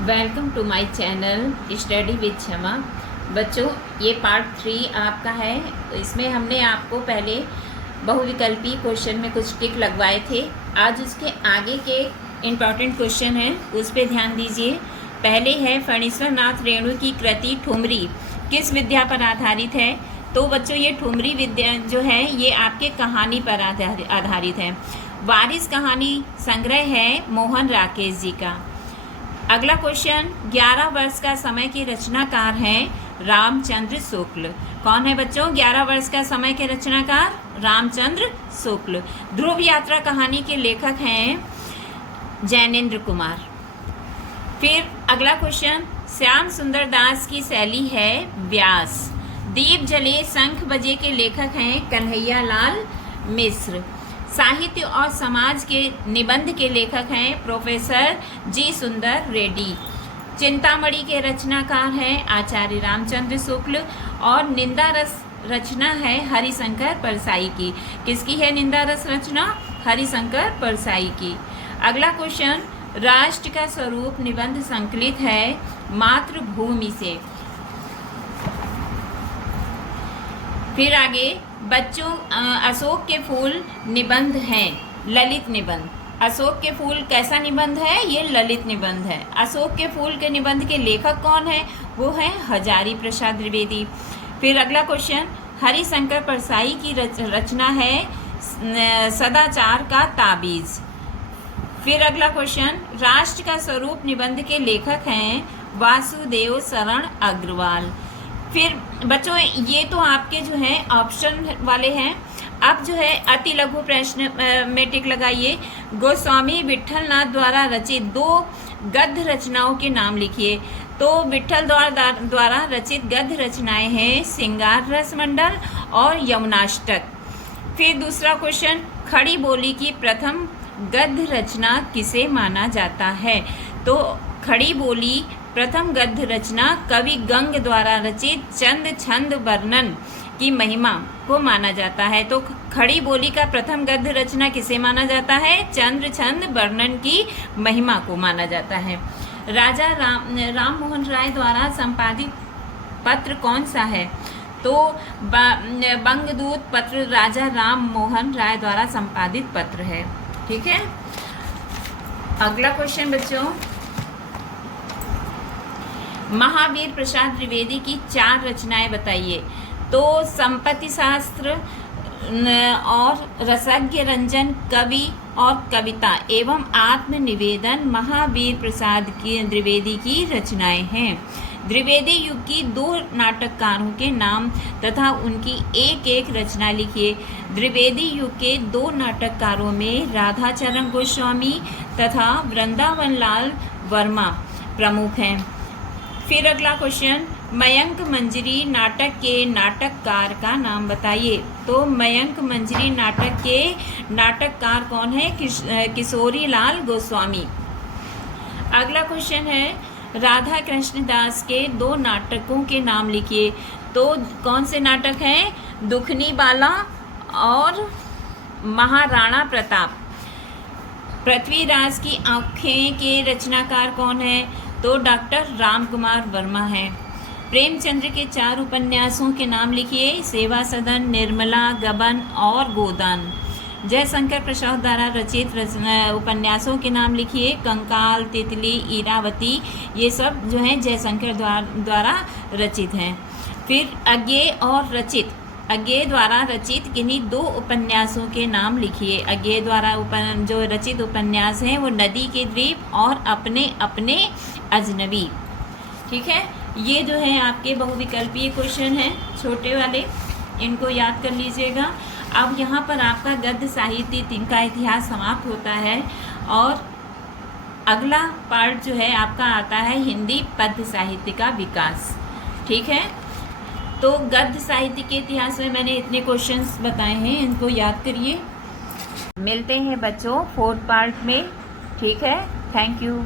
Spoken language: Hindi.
Welcome to my channel study with Kshama. बच्चों, ये पार्ट 3 आपका है। इसमें हमने आपको पहले बहुविकल्पी क्वेश्चन में कुछ टिक लगवाए थे। आज उसके आगे के इम्पॉर्टेंट क्वेश्चन हैं, उस पर ध्यान दीजिए। पहले है फणीश्वर नाथ रेणु की कृति ठुमरी किस विद्या पर आधारित है। तो बच्चों, ये ठुमरी विद्या जो है ये आपके कहानी पर आधारित है। वारिस कहानी संग्रह है मोहन राकेश जी का। अगला क्वेश्चन, 11 वर्ष का समय के रचनाकार हैं रामचंद्र शुक्ल। कौन है बच्चों 11 वर्ष का समय के रचनाकार? रामचंद्र शुक्ल। ध्रुव यात्रा कहानी के लेखक हैं जैनेन्द्र कुमार। फिर अगला क्वेश्चन, श्याम सुंदर दास की शैली है व्यास। दीप जले शंख बजे के लेखक हैं कन्हैया लाल मिश्र। साहित्य और समाज के निबंध के लेखक हैं प्रोफेसर जी सुंदर रेड्डी। चिंतामणि के रचनाकार हैं आचार्य रामचंद्र शुक्ल। और निंदा रस रचना है हरिशंकर परसाई की। किसकी है निंदा रस रचना? हरिशंकर परसाई की। अगला क्वेश्चन, राष्ट्र का स्वरूप निबंध संकलित है मातृभूमि से। फिर आगे बच्चों, अशोक के फूल निबंध हैं ललित निबंध। अशोक के फूल कैसा निबंध है? ये ललित निबंध है। अशोक के फूल के निबंध के लेखक कौन है? वो है हजारी प्रसाद द्विवेदी। फिर अगला क्वेश्चन, हरिशंकर परसाई की रचना है सदाचार का ताबीज। फिर अगला क्वेश्चन, राष्ट्र का स्वरूप निबंध के लेखक हैं वासुदेव शरण अग्रवाल। फिर बच्चों, ये तो आपके जो हैं ऑप्शन वाले हैं। अब जो है अति लघु प्रश्न में टिक लगाइए। गोस्वामी विट्ठलनाथ द्वारा रचित 2 गद्य रचनाओं के नाम लिखिए। तो विट्ठल द्वारा रचित गद्य रचनाएं हैं सिंगार रस मंडल और यमुनाष्टक। फिर दूसरा क्वेश्चन, खड़ी बोली की प्रथम गद्य रचना किसे माना जाता है? तो खड़ी बोली प्रथम गद्य रचना कवि गंग द्वारा रचित चंद छंद वर्णन की महिमा को माना जाता है। तो खड़ी बोली का प्रथम गद्य रचना किसे माना जाता है? चंद छंद वर्णन की महिमा को माना जाता है। राजा राम मोहन राय द्वारा संपादित पत्र कौन सा है? तो बंगदूत पत्र राजा राम मोहन राय द्वारा संपादित पत्र है। ठीक है। अगला क्वेश्चन बच्चों, महावीर प्रसाद द्विवेदी की 4 रचनाएं बताइए। तो संपत्ति शास्त्र और रसज्ञ रंजन कवि और कविता एवं आत्मनिवेदन महावीर प्रसाद की द्विवेदी की रचनाएं हैं। द्विवेदी युग की 2 नाटककारों के नाम तथा उनकी एक रचना लिखिए। द्विवेदी युग के 2 नाटककारों में राधाचरण गोस्वामी तथा वृंदावन लाल वर्मा प्रमुख हैं। फिर अगला क्वेश्चन, मयंक मंजरी नाटक के नाटककार का नाम बताइए। तो मयंक मंजरी नाटक के नाटककार कौन है? किशोरी लाल गोस्वामी। अगला क्वेश्चन है, राधा कृष्ण दास के 2 नाटकों के नाम लिखिए। तो कौन से नाटक हैं? दुखनी बाला और महाराणा प्रताप। पृथ्वीराज की आँखें के रचनाकार कौन है? तो डॉक्टर राम कुमार वर्मा हैं। प्रेमचंद्र के 4 उपन्यासों के नाम लिखिए। सेवा सदन, निर्मला, गबन और गोदान। जयशंकर प्रसाद द्वारा रचित उपन्यासों के नाम लिखिए। कंकाल, तितली, इरावती, ये सब जो हैं जयशंकर द्वारा रचित हैं। फिर अज्ञेय द्वारा रचित किन्हीं 2 उपन्यासों के नाम लिखिए। अज्ञेय द्वारा जो रचित उपन्यास हैं वो नदी के द्वीप और अपने अपने अजनबी। ठीक है। ये जो है आपके बहुविकल्पीय क्वेश्चन हैं छोटे वाले, इनको याद कर लीजिएगा। अब यहाँ पर आपका गद्य साहित्य का इतिहास समाप्त होता है और अगला पार्ट जो है आपका आता है हिंदी पद्य साहित्य का विकास। ठीक है। तो गद्य साहित्य के इतिहास में मैंने इतने क्वेश्चंस बताए हैं, इनको याद करिए। मिलते हैं बच्चों 4th पार्ट में। ठीक है। Thank you.